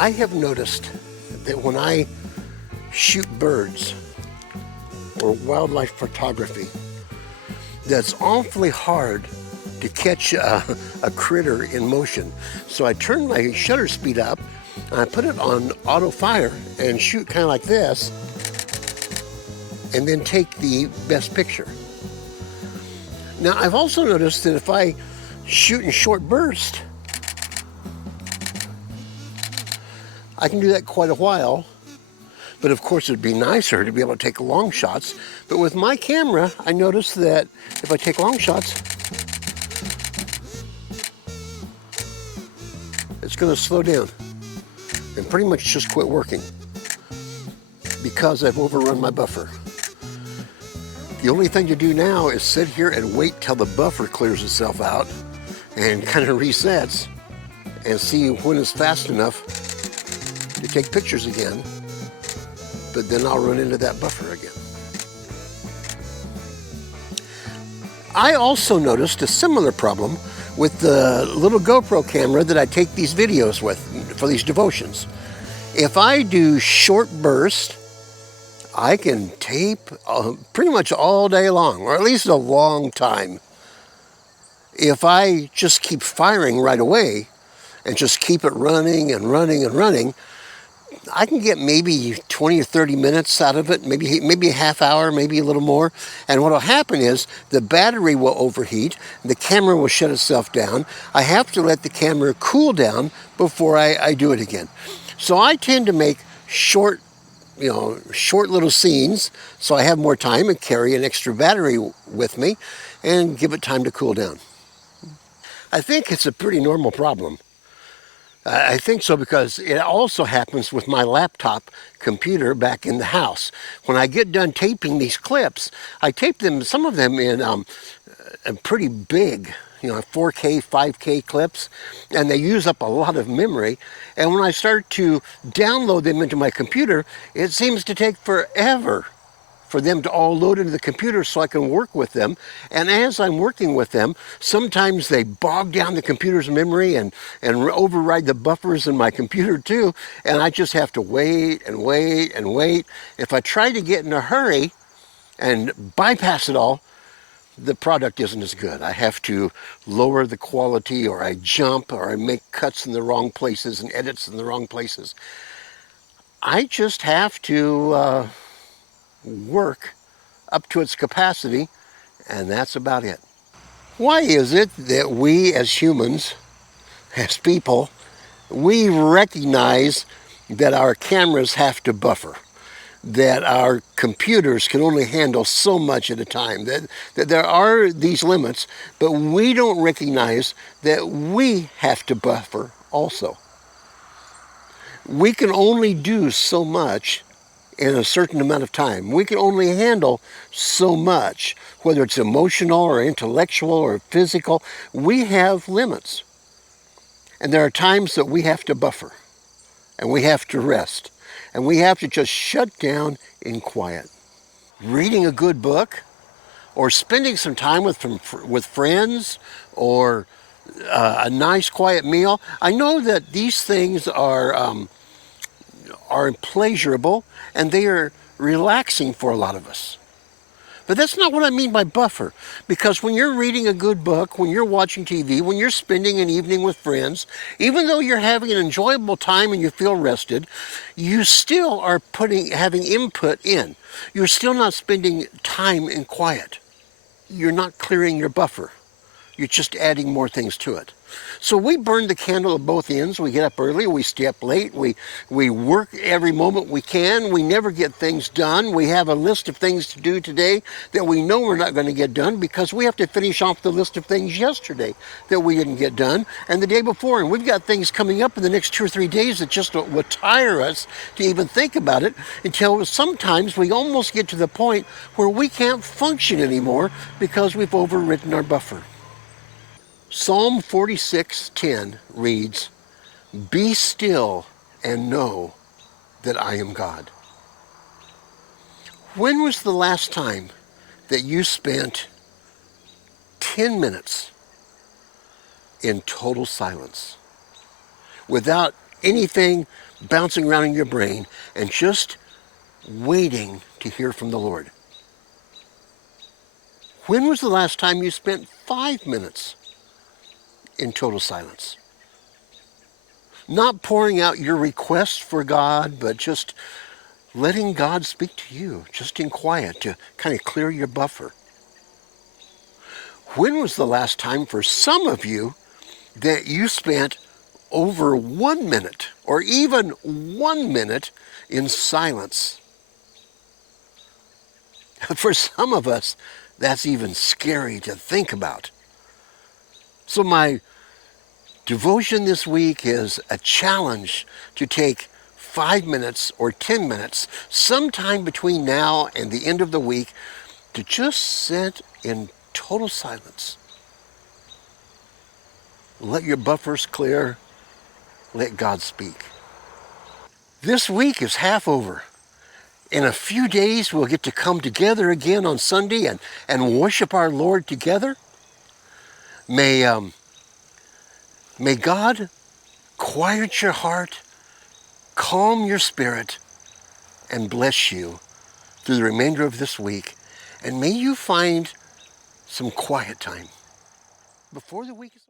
I have noticed that when I shoot birds or wildlife photography, that's awfully hard to catch a critter in motion. So I turn my shutter speed up and I put it on auto fire and shoot kind of like this, and then take the best picture. Now I've also noticed that if I shoot in short bursts, I can do that quite a while, but of course it'd be nicer to be able to take long shots. But with my camera, I noticed that if I take long shots, it's going to slow down and pretty much just quit working because I've overrun my buffer. The only thing to do now is sit here and wait till the buffer clears itself out and kind of resets and see when it's fast enough to take pictures again, but then I'll run into that buffer again. I also noticed a similar problem with the little GoPro camera that I take these videos with for these devotions. If I do short bursts, I can tape pretty much all day long, or at least a long time. If I just keep firing right away and just keep it running and running and running, I can get maybe 20 or 30 minutes out of it, maybe a half hour, maybe a little more. And what will happen is the battery will overheat, the camera will shut itself down. I have to let the camera cool down before I do it again. So I tend to make short little scenes so I have more time and carry an extra battery with me and give it time to cool down. I think it's a pretty normal problem. I think so because it also happens with my laptop computer back in the house. When I get done taping these clips, I tape them, some of them in pretty big, 4K, 5K clips, and they use up a lot of memory. And when I start to download them into my computer, it seems to take forever for them to all load into the computer so I can work with them. And as I'm working with them, sometimes they bog down the computer's memory and override the buffers in my computer too, and I just have to wait and wait and wait. If I try to get in a hurry and bypass it all, the product isn't as good. I have to lower the quality, or I jump, or I make cuts in the wrong places and edits in the wrong places. I just have to work up to its capacity, and that's about it. Why is it that we as humans, as people, we recognize that our cameras have to buffer, that our computers can only handle so much at a time, that there are these limits, but we don't recognize that we have to buffer also? We can only do so much in a certain amount of time. We can only handle so much, whether it's emotional or intellectual or physical. We have limits. And there are times that we have to buffer, and we have to rest, and we have to just shut down in quiet. Reading a good book, or spending some time with friends, or a nice quiet meal. I know that these things are pleasurable and they are relaxing for a lot of us. But that's not what I mean by buffer. Because when you're reading a good book, when you're watching TV, when you're spending an evening with friends, even though you're having an enjoyable time and you feel rested, you still are having input in. You're still not spending time in quiet. You're not clearing your buffer. You're just adding more things to it. So we burn the candle at both ends. We get up early, we stay up late, we work every moment we can. We never get things done. We have a list of things to do today that we know we're not going to get done because we have to finish off the list of things yesterday that we didn't get done and the day before. And we've got things coming up in the next 2 or 3 days that just would tire us to even think about it, until sometimes we almost get to the point where we can't function anymore because we've overridden our buffer. Psalm 46:10 reads, "Be still and know that I am God." When was the last time that you spent 10 minutes in total silence, without anything bouncing around in your brain, and just waiting to hear from the Lord? When was the last time you spent 5 minutes in total silence? Not pouring out your requests for God, but just letting God speak to you, just in quiet, to kind of clear your buffer. When was the last time for some of you that you spent over 1 minute or even 1 minute in silence? For some of us, that's even scary to think about. So my devotion this week is a challenge to take 5 minutes or 10 minutes, sometime between now and the end of the week, to just sit in total silence. Let your buffers clear. Let God speak. This week is half over. In a few days, we'll get to come together again on Sunday and worship our Lord together. May God quiet your heart, calm your spirit, and bless you through the remainder of this week. And may you find some quiet time before the week is